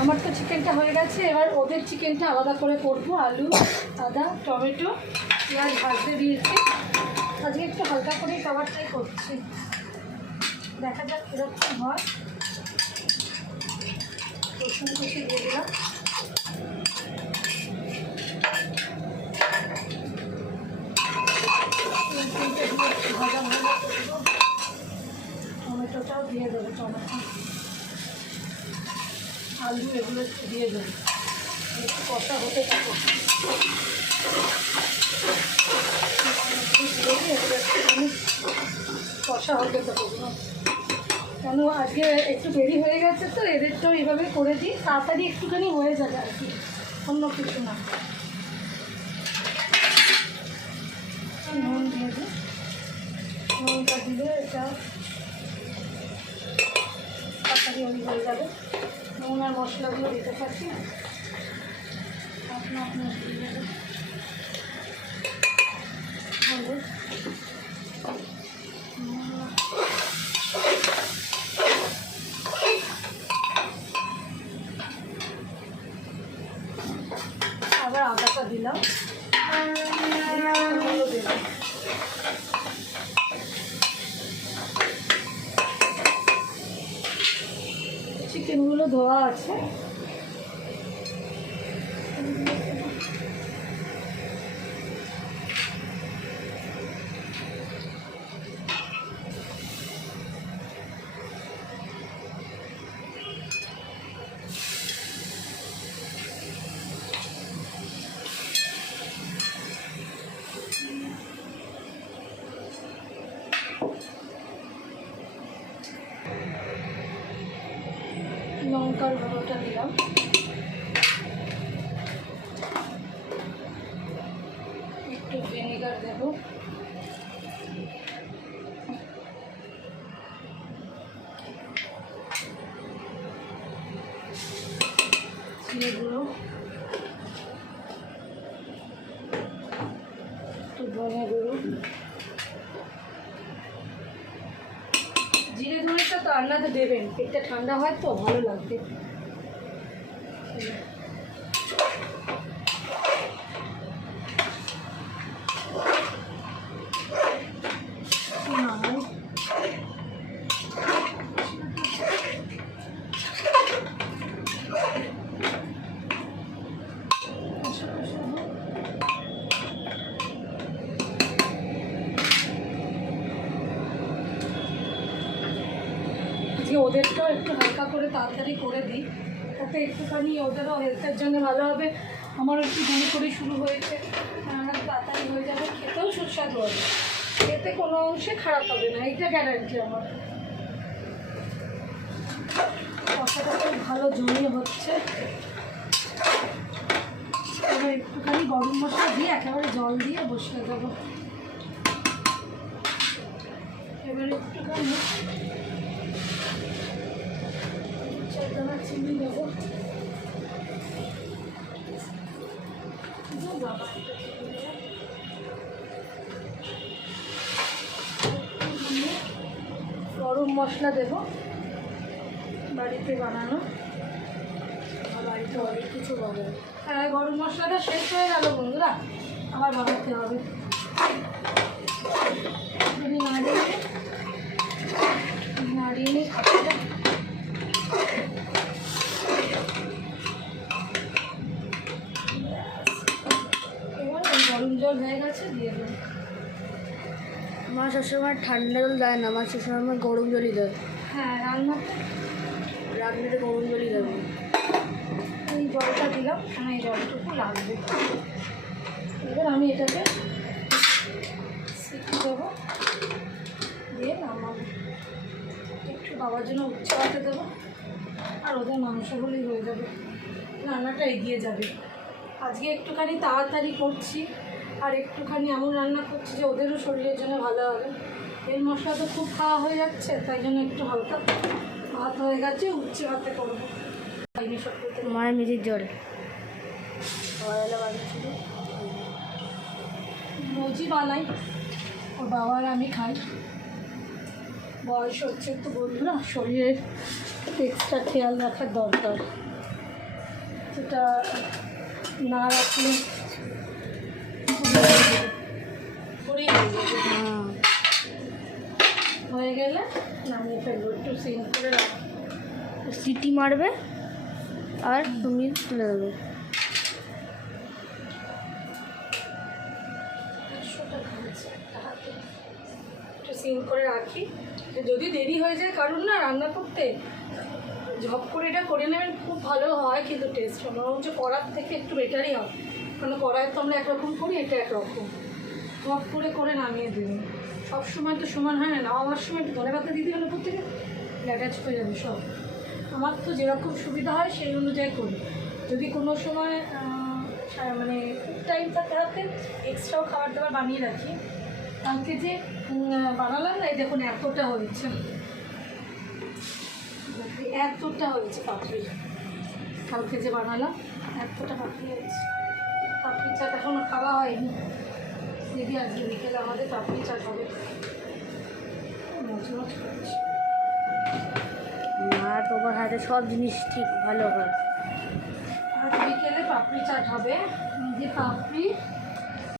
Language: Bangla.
আমার তো চিকেনটা হয়ে গেছে, এবার ওদের চিকেনটা আলাদা করে করবো। আলু, আদা, টমেটো, পেঁয়াজ ভাজতে দিয়েছি। আজকে একটু হালকা করেই খাবারটাই করছি, দেখা যাক কীরকম হয়। রসুন কুচি দিয়ে দিলাম, ভাজা ভাজা করবো। টমেটোটাও দিয়ে দেবো, টমেটো, আলু এগুলো একটু দিয়ে দেবো, একটু কষা হতে থাকো। একটুখানি কষা হতে থাকো, কেন আজকে একটু দেরি হয়ে গেছে তো, এদেরটাও এইভাবে করে দিই, তাড়াতাড়ি একটুখানি হয়ে যাবে আর কি, অন্য কিছু না। নুন দিয়ে দিই, নুনটা দিলে এটা তাড়াতাড়ি হয়ে যাবে। নুন আর মশলাগুলো দিতে পারছি না, আপনার দিয়ে দেবে। হলুদ, আবার আদাটা দিলাম, চিকেনগুলো ধোয়া আছে। লঙ্কার গুঁড়োটা দিলাম, একটু ভিনেগার দেবো, জিরে গুঁড়ো, একটু ধনে গুঁড়ো। জিরে ধনেটা তো রান্নাতে দেবেন, পেটটা ঠান্ডা হয় তো ভালো লাগবে। ওদেরটাও একটু হালকা করে তাড়াতাড়ি করে দিই, ওতে একটুখানি ওদেরও হেলথের জন্য ভালো হবে, আমারও একটু দেরি করে শুরু হয়েছে, রান্না তাড়াতাড়ি হয়ে যাবে, খেতেও সুস্বাদু হবে, এতে কোনো অংশে খারাপ হবে না, এইটা গ্যারান্টি আমার। কষাটা খুব ভালো জমিয়ে হচ্ছে, এবার একটুখানি গরম মশলা দিয়ে একেবারে জল দিয়ে বসিয়ে দেবো। এবার একটুখানি চিনি দেবো, গরম মশলা দেবো, বাড়িতে বানানো, বাড়িতে অনেক কিছু বানানো। হ্যাঁ, গরম মশলাটা শেষ হয়ে গেল বন্ধুরা, আবার বানাতে হবে। যদি নাড়িয়ে নিই খাবারটা, গরম জল হয়ে গেছে, দিয়ে দেবো। আমার সবসময় ঠান্ডা জল দেয় না, আমার সবসময় গরম জলই দেয়। হ্যাঁ, রান্নাতে গরম জলই দেবে। এই জলটা দিলাম, কেন এই জলটুকু লাগবে। এবার আমি এটাকে সিটি দেবো, দিয়ে নামাবো, একটু বাবার জন্য উচ্ছে পাতে দেবো, আর ওদের মাংসগুলোই হয়ে যাবে, রান্নাটা এগিয়ে যাবে। আজকে একটুখানি তাড়াতাড়ি করছি, আর একটুখানি এমন রান্না করছি যে ওদেরও শরীরের জন্য ভালো হবে। তেল মশলা তো খুব খাওয়া হয়ে যাচ্ছে, তাই জন্য একটু হালকা ভাত হয়ে গেছে, উচ্ছে ভাতে করবো। মায়ের মেজির জল রোজই বানাই, ওর বাবার আমি খাই। বয়স হচ্ছে তো বন্ধুরা, শরীরের এক্সট্রা খেয়াল রাখার দরকার। সেটা না রাখলে পুড়িয়ে যাবে। হ্যাঁ হয়ে গেলে নামিয়ে ফেলবো, একটু সিম করে রাখবো। সিটি মারবে আর তুমি তুলে দেবে। 100 টাকা হয়েছে একটা হাতে। একটু সিম করে রাখি, যদি দেরি হয়ে যায় কারণ না রান্না করতে, ঝপ করে এটা করে নেবেন, খুব ভালো হয় কিন্তু টেস্ট মনে হচ্ছে কড়ার থেকে একটু বেটারই হয়, কারণ কড়াইয়ের তো আমরা একরকম করি, এটা একরকম। ঝপ করে নামিয়ে দিন। সবসময় তো সমান হয় না, নামাবার সময় একটু ধনে পাতা দিতে গেলে উপর থেকে অ্যাটাচ হয়ে যাবে সব। আমার তো যেরকম সুবিধা হয় সেই অনুযায়ী করি। যদি কোনো সময় মানে খুব টাইম থাকে হাতে, এক্সট্রাও খাবার দাবার বানিয়ে রাখি। কালকে যে বানালাম না, এই দেখুন এতটা হয়েছে, এতটা হয়েছে পাপড়ি। কালকে যে বানালাম এতটা পাপড়ি হয়েছে। পাপড়ি চাট এখনও খাওয়া হয়নি, দিদি আজকে বিকেলে আমাদের পাপড়ি চাট হবে। মজা করছি। মা তোমার হাতে সব জিনিস ঠিক ভালো হয়। আজ বিকেলে পাপড়ি চাট হবে, যে পাপড়ি